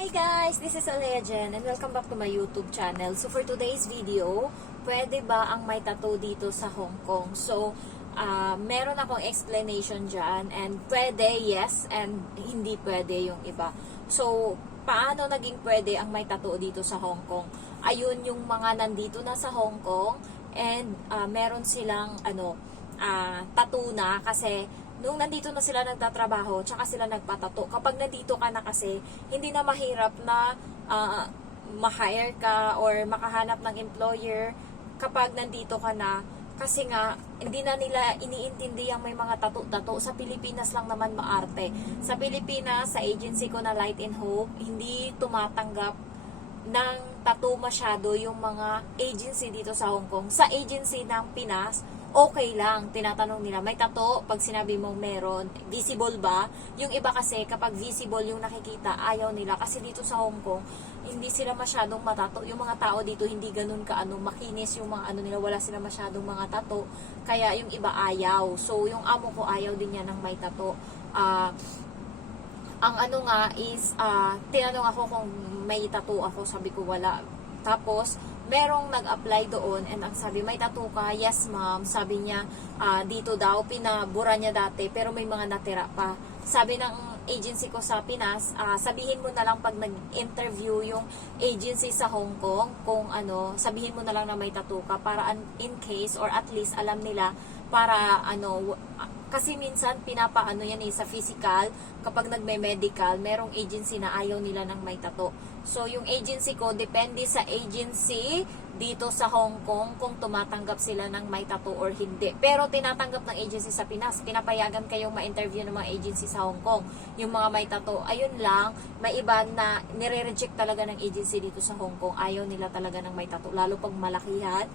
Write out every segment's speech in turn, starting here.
Hi guys! This is Alea Jen and welcome back to my YouTube channel. So for today's video, pwede ba ang may tattoo dito sa Hong Kong? So, meron akong explanation dyan and pwede, yes, and hindi pwede yung iba. So, paano naging pwede ang may tattoo dito sa Hong Kong? Ayun yung mga nandito na sa Hong Kong and meron silang tattoo na kasi nung nandito na sila nagtatrabaho, tsaka sila nagpatato. Kapag nandito ka na kasi, hindi na mahirap na ma-hire ka or makahanap ng employer kapag nandito ka na. Kasi nga, hindi na nila iniintindi ang may mga tato-tato. Sa Pilipinas lang naman maarte. Sa Pilipinas, sa agency ko na Light and Hope, hindi tumatanggap ng tattoo masyado yung mga agency dito sa Hong Kong. Sa agency ng Pinas, okay lang. Tinatanong nila, may tattoo? Pag sinabi mong meron, visible ba? Yung iba kasi, kapag visible yung nakikita, ayaw nila. Kasi dito sa Hong Kong, hindi sila masyadong matato. Yung mga tao dito, hindi ganun makinis yung mga nila. Wala sila masyadong mga tato. Kaya yung iba ayaw. So, yung amo ko ayaw din niya ng may tato. Ang is, tinanong ako kung may tattoo ako, sabi ko wala. Tapos, merong nag-apply doon and ang sabi, may tattoo ka? Yes ma'am. Sabi niya, dito daw, pinabura niya dati pero may mga natira pa. Sabi ng agency ko sa Pinas, sabihin mo na lang pag nag-interview yung agency sa Hong Kong, kung sabihin mo na lang na may tattoo ka para in case or at least alam nila para kasi minsan pinapaano yan sa physical, kapag nagme-medical, merong agency na ayaw nila ng may tattoo. So, yung agency ko, depende sa agency dito sa Hong Kong kung tumatanggap sila ng may tattoo or hindi. Pero tinatanggap ng agency sa Pinas, pinapayagan kayong ma-interview ng mga agency sa Hong Kong. Yung mga may tattoo, ayun lang, may iba na nire-reject talaga ng agency dito sa Hong Kong. Ayaw nila talaga ng may tattoo, lalo pag malakihan.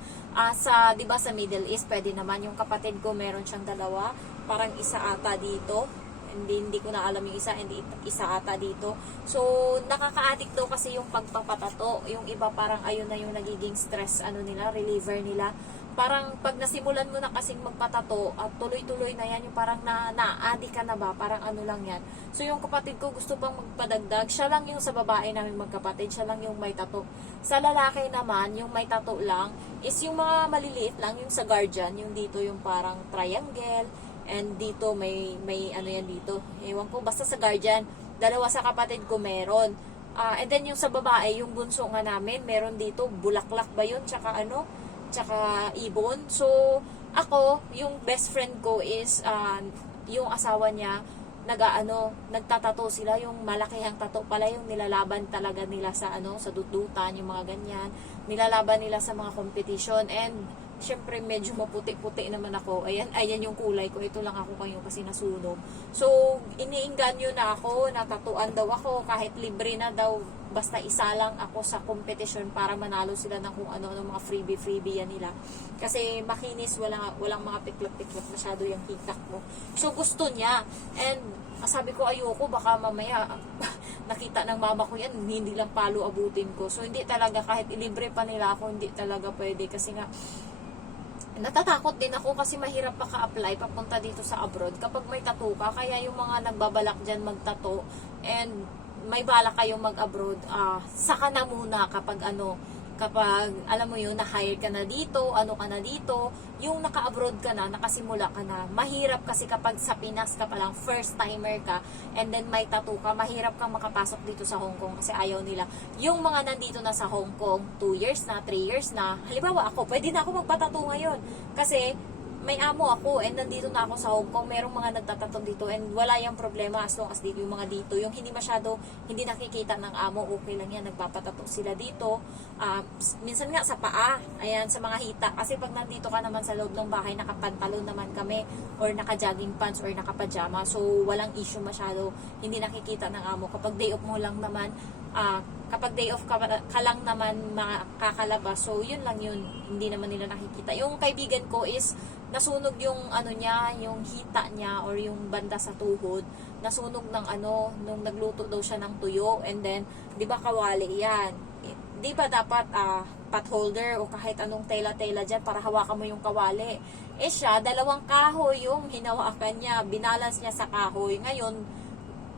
Diba sa Middle East, pwede naman. Yung kapatid ko, meron siyang dalawa, parang isa ata dito. Hindi ko na alam yung isa, hindi isa ata dito. So, nakaka-addict daw kasi yung pagpapatato. Yung iba parang ayun na yung nagiging stress, reliever nila. Parang pag nasimulan mo na kasing magpatato at tuloy-tuloy na yan, yung parang na-addict ka na ba? Parang lang yan. So, yung kapatid ko gusto pang magpadagdag. Siya lang yung sa babae namin magkapatid. Siya lang yung may tato. Sa lalaki naman, yung may tato lang is yung mga maliliit lang, yung sa Guardian, yung dito yung parang triangle. And dito may yan dito. Ewan ko, basta sa Guardian, dalawa sa kapatid ko meron. And then yung sa babae, yung bunso nga namin, meron dito, bulaklak ba yun? Tsaka ibon. So, ako, yung best friend ko is, yung asawa niya, nagtatato sila, yung malakihang tato pala yung nilalaban talaga nila sa sa dudutan, yung mga ganyan. Nilalaban nila sa mga competition and syempre medyo maputi-puti naman ako. Ayan yung kulay ko. Ito lang ako kayo kasi nasunog. So, iniinganyo na ako, natatuan daw ako, kahit libre na daw, basta isa lang ako sa competition para manalo sila ng kung ano mga freebie yan nila. Kasi makinis, walang mga piklot-piklot masyado yung hitak mo. So, gusto niya. And, sabi ko, ayoko, baka mamaya nakita ng mama ko yan, hindi lang palo abutin ko. So, hindi talaga, kahit ilibre pa nila ako, hindi talaga pwede. Kasi nga, natatakot din ako kasi mahirap pa ka-apply papunta dito sa abroad kapag may tattoo ka. Kaya yung mga nagbabalak dyan magtato and may balak kayong mag-abroad, saka na muna kapag alam mo yun, na-hire ka na dito, ka na dito, yung naka-abroad ka na, nakasimula ka na, mahirap kasi kapag sa Pinas ka palang, first timer ka, and then may tattoo ka, mahirap kang makapasok dito sa Hong Kong kasi ayaw nila. Yung mga nandito na sa Hong Kong, 2 years na, 3 years na, halimbawa ako, pwede na ako magpatattoo ngayon, kasi may amo ako and nandito na ako sa Hong Kong, merong mga nagtatato dito and wala yung problema as long as dito yung mga dito, yung hindi nakikita ng amo, okay lang yan, nagpapatato sila dito. Minsan nga sa paa, ayan, sa mga hita, kasi pag nandito ka naman sa loob ng bahay, nakapantalon naman kami or naka-jogging pants or naka-pajama, so walang issue masyado, hindi nakikita ng amo. Kapag day off mo lang naman, kapag day off ka lang naman makakalabas, so yun lang yun, hindi naman nila nakikita. Yung kaibigan ko is nasunog yung yung hita niya or yung banda sa tuhod, nasunog ng nung nagluto daw siya ng tuyo, and then 'di ba kawali yan, 'di ba dapat pot holder o kahit anong tela-tela diyan para hawakan mo yung kawali. Siya, dalawang kahoy yung hinawakan niya, binalance niya sa kahoy. Ngayon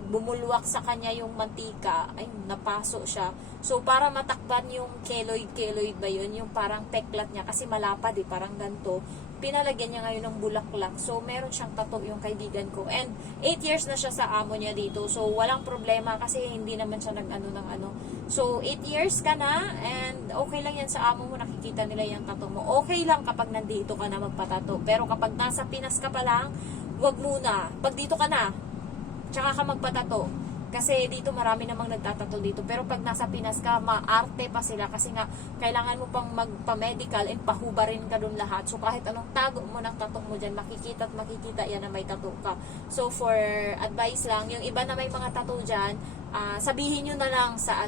bumulwak sa kanya yung mantika, ay napaso siya. So para matakban yung keloid ba yun, yung parang peklat niya kasi malapad parang ganto. Pinalagyan niya ngayon ng bulaklak. So meron siyang tattoo yung kaibigan ko. And 8 years na siya sa amo niya dito. So walang problema kasi hindi naman siya nag-ano ng ano. So 8 years ka na and okay lang yan sa amo mo, nakikita nila yung tattoo mo. Okay lang kapag nandito ka na magpatato. Pero kapag nasa Pinas ka pa lang, wag muna. Pag dito ka na, tsaka ka magpatato. Kasi dito marami namang nagtatato dito. Pero pag nasa Pinas ka, maarte pa sila. Kasi nga, kailangan mo pang magpa-medical and pahubarin ka dun lahat. So kahit anong tago mo ng tato mo dyan, makikita at makikita yan na may tato ka. So for advice lang, yung iba na may mga tato dyan, sabihin nyo na lang sa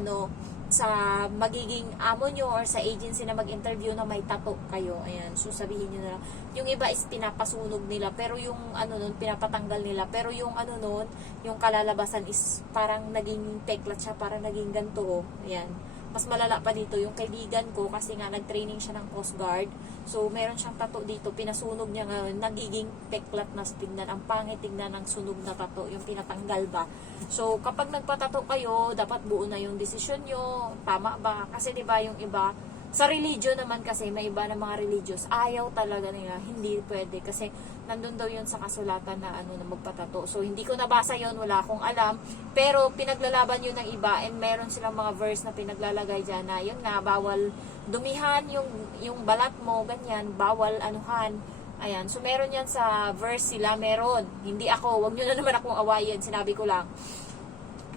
sa magiging amo nyo or sa agency na mag-interview na may tato kayo. Ayan. So sabihin nyo na lang. Yung iba is pinapasunog nila, pero yung nun, pinapatanggal nila. Pero yung nun, yung kalalabasan is parang naging peklat siya, parang naging ganto. Ayan. Mas malala pa dito yung kaibigan ko kasi nga nag-training siya ng Coast Guard. So meron siyang tato dito, pinasunog niya ngayon, nagiging peklat na tignan. Ang pangit tignan ng sunog na tato, yung pinatanggal ba. So kapag nagpatato kayo, dapat buo na yung desisyon nyo, tama ba? Kasi 'di ba yung iba sa religion naman, kasi may iba na mga religious, ayaw talaga nila, hindi pwede kasi nandun daw yun sa kasulatan na na magpatato. So hindi ko nabasa yun, wala akong alam, pero pinaglalaban yun ng iba and meron silang mga verse na pinaglalagay dyan na yun nga, bawal dumihan yung balat mo, ganyan, bawal anuhan. Ayan, so meron yan sa verse sila, meron. Hindi ako, wag nyo na naman akong awayin, sinabi ko lang.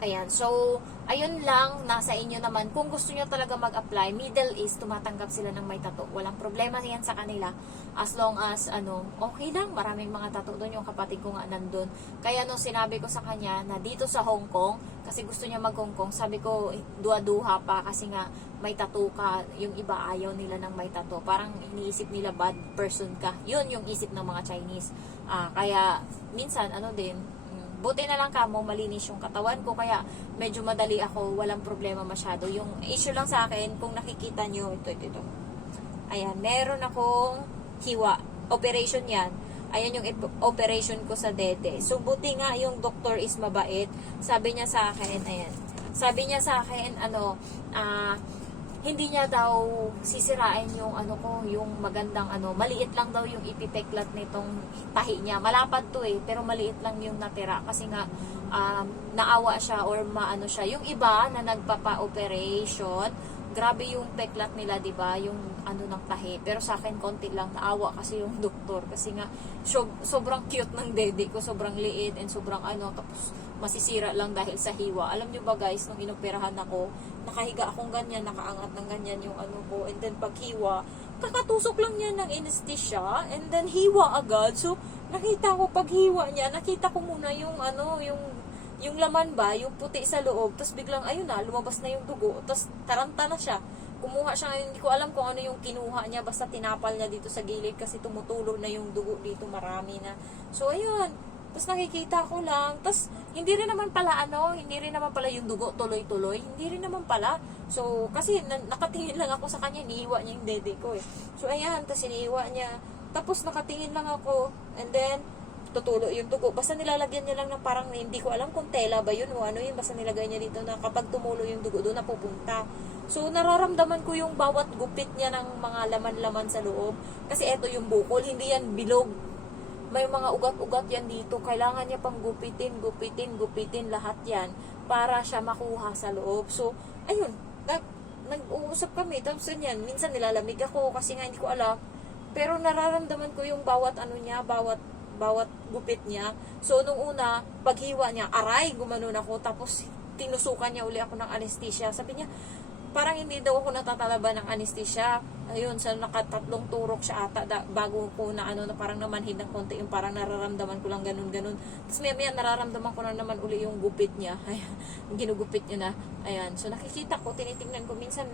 Ayan, so, ayun lang, nasa inyo naman. Kung gusto nyo talaga mag-apply, Middle East, tumatanggap sila ng may tato. Walang problema yan sa kanila. As long as, okay lang, maraming mga tato doon. Yung kapatid ko nga nandun. Kaya nung sinabi ko sa kanya na dito sa Hong Kong, kasi gusto niya mag-Hong Kong, sabi ko, duha-duha pa kasi nga may tato ka. Yung iba ayaw nila ng may tato. Parang iniisip nila bad person ka. Yun yung isip ng mga Chinese. Kaya, minsan, buti na lang kamo, malinis yung katawan ko, kaya medyo madali ako, walang problema masyado. Yung issue lang sa akin, kung nakikita nyo, ito. Ayan, meron akong hiwa. Operation yan. Ayan yung operation ko sa dede. So, buti nga yung doktor is mabait. Sabi niya sa akin, hindi niya daw sisirain yung yung magandang maliit lang daw yung ipipeklat nitong tahi niya. Malapad to pero maliit lang yung natira kasi nga naawa siya or maano siya. Yung iba na nagpapa-operation, grabe yung peklat nila, 'di ba? Yung ng tahi. Pero sa akin konti lang, naawa kasi yung doktor kasi nga sobrang cute ng dede ko, sobrang liit and sobrang tapos masisira lang dahil sa hiwa. Alam nyo ba guys, nung inoperahan ako, nakahiga akong ganyan, nakaangat ng ganyan yung ko, and then pag hiwa, kakatusok lang niya ng anesthesia, and then hiwa agad. So, nakita ko pag hiwa niya, nakita ko muna yung yung laman ba, yung puti sa loob, tapos biglang ayun na, lumabas na yung dugo, tapos taranta na siya. Kumuha siya, hindi ko alam kung ano yung kinuha niya, basta tinapal niya dito sa gilid kasi tumutulo na yung dugo dito, marami na. So, ayun. Tapos nakikita ko lang. Tapos, hindi rin naman pala yung dugo tuloy-tuloy. Hindi rin naman pala. So, kasi nakatingin lang ako sa kanya, iniiwa niya yung dede ko So, ayan, tapos iniiwa niya. Tapos, nakatingin lang ako. And then, tutulo yung dugo. Basta nilalagyan niya lang ng parang, hindi ko alam kung tela ba yun o ano yun. Basta nilagay niya dito na kapag tumulo yung dugo, doon na pupunta. So, nararamdaman ko yung bawat gupit niya ng mga laman-laman sa loob. Kasi eto yung bukol, hindi yan bilog. May mga ugat-ugat yan dito. Kailangan niya pang gupitin lahat yan para siya makuha sa loob. So, ayun, nag-uusap kami. Tapos yan, minsan nilalamig ako kasi nga hindi ko alam. Pero nararamdaman ko yung bawat bawat gupit niya. So, nung una, paghiwa niya, aray, gumanon ako. Tapos, tinusukan niya uli ako ng anesthesia. Sabi niya, parang hindi daw ako natatalaba ng anesthesia. Ayun, so nakatatlong turok siya ata bago ko na na parang namanhid ng konti, yung parang nararamdaman ko lang ganun. Tapos maya nararamdaman ko na naman uli yung gupit niya. Ayan, ginugupit niya na. Ayan, so nakikita ko, tinitingnan ko, minsan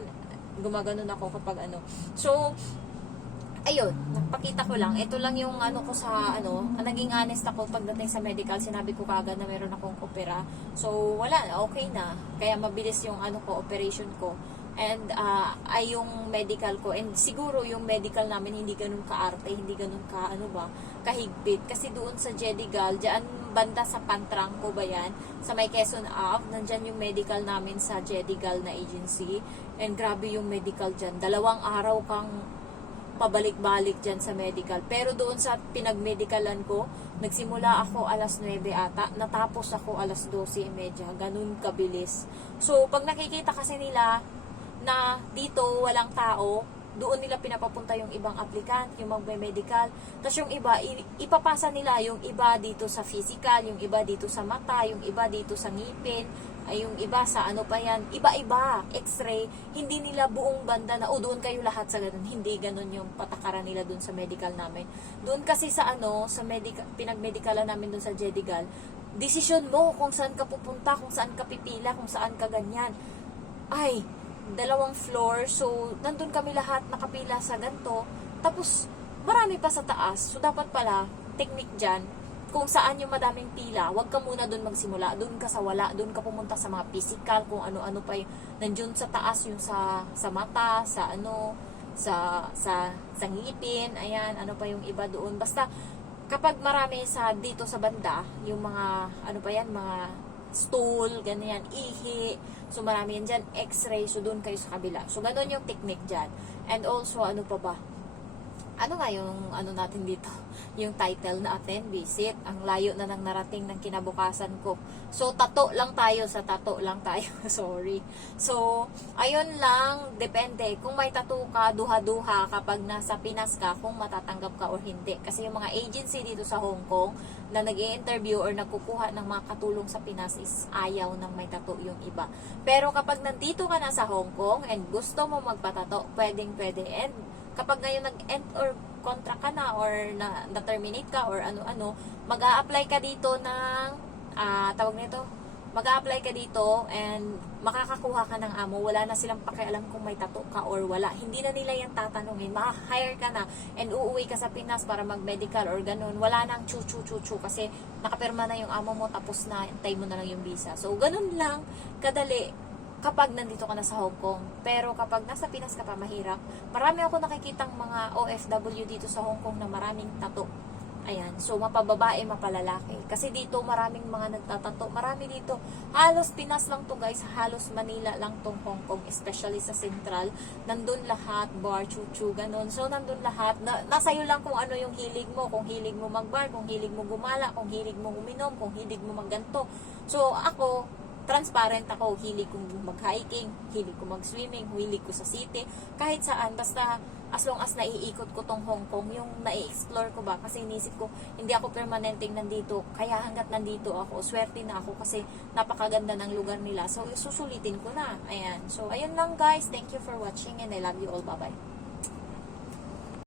gumaganon ako kapag So, ayun, napakita ko lang. Ito lang yung ko sa naging honest ako pagdating sa medical. Sinabi ko kagad na meron akong opera. So, wala, okay na. Kaya mabilis yung operation ko. And, ay yung medical ko. And siguro yung medical namin hindi ganun kaarte, hindi ganun kahigpit. Kasi doon sa Jedigal, dyan banda sa Pantrangco ba yan? Sa may Quezon Ave, nandyan yung medical namin sa Jedigal na agency. And grabe yung medical dyan. 2 araw kang pabalik-balik dyan sa medical. Pero doon sa pinag-medicalan ko, nagsimula ako alas 9 ata, natapos ako alas 12:30. Ganun kabilis. So, pag nakikita kasi nila na dito walang tao, doon nila pinapapunta yung ibang applicant, yung magme-medical. Tapos yung iba, ipapasa nila yung iba dito sa physical, yung iba dito sa mata, yung iba dito sa ngipin, ay yung iba sa ano pa yan, iba-iba, x-ray. Hindi nila buong banda na, doon kayo lahat sa ganun. Hindi ganun yung patakaran nila doon sa medical namin. Doon kasi sa sa pinag-medicalan namin doon sa Jedigal, decision mo kung saan ka pupunta, kung saan ka pipila, kung saan ka ganyan. Ay, 2 floor, so nandun kami lahat nakapila sa ganto. Tapos marami pa sa taas, so dapat pala technique dyan, kung saan yung madaming pila, wag ka muna dun magsimula, dun ka sa wala, dun ka pumunta sa mga physical, kung ano-ano pa yung nandun sa taas, yung sa mata, sa sa ngipin, ayan, ano pa yung iba doon. Basta kapag marami dito sa banda, yung mga ano pa yan, mga stool, ganyan, ihi. So, marami yan dyan. X-ray. So, doon kayo sa kabila. So, ganun yung technique dyan. And also, ano pa ba? Ano nga yung ano natin dito? Yung title na attend visit. Ang layo na nang narating ng kinabukasan ko. So, tato lang tayo. Sorry. So, ayun lang. Depende. Kung may tattoo ka, duha-duha kapag nasa Pinas ka, kung matatanggap ka or hindi. Kasi yung mga agency dito sa Hong Kong na nag-i-interview or nagkukuha ng mga katulong sa Pinas is ayaw ng may tattoo yung iba. Pero kapag nandito ka na sa Hong Kong and gusto mo magpatato, pwedeng-pwede. And kapag ngayon nag-end or contract ka na or na-terminate ka or ano-ano, mag-a-apply ka dito ng tawag nito, mag-a-apply ka dito and makakakuha ka ng amo. Wala na silang pakialam kung may tattoo ka or wala. Hindi na nila yan tatanungin. Ma-hire ka na and uuwi ka sa Pinas para mag-medical or ganun. Wala nang chu-chu-chu-chu kasi nakapirma na yung amo mo, tapos na, antay mo na lang yung visa. So, ganun lang kadali kapag nandito ka na sa Hong Kong. Pero kapag nasa Pinas ka pa, mahirap. Marami ako nakikitang mga OFW dito sa Hong Kong na maraming tattoo. Ayan. So, mapababae, mapalalaki. Kasi dito, maraming mga nagtatato. Marami dito. Halos Pinas lang to guys. Halos Manila lang tong Hong Kong. Especially sa Central. Nandun lahat. Bar, chuchu, ganun. So, nandun lahat. Nasa'yo lang kung ano yung hilig mo. Kung hilig mo magbar, kung hilig mo gumala, kung hilig mo uminom, kung hilig mo magganto. So, ako, transparent ako, hilig kong mag-hiking, hilig ko mag-swimming, hilig ko sa city, kahit saan, basta as long as naiikot ko tong Hong Kong, yung nai-explore ko ba, kasi inisip ko, hindi ako permanenteng nandito, kaya hanggat nandito ako, swerte na ako kasi napakaganda ng lugar nila, so susulitin ko na, ayan, so ayun lang guys, thank you for watching and I love you all, bye bye.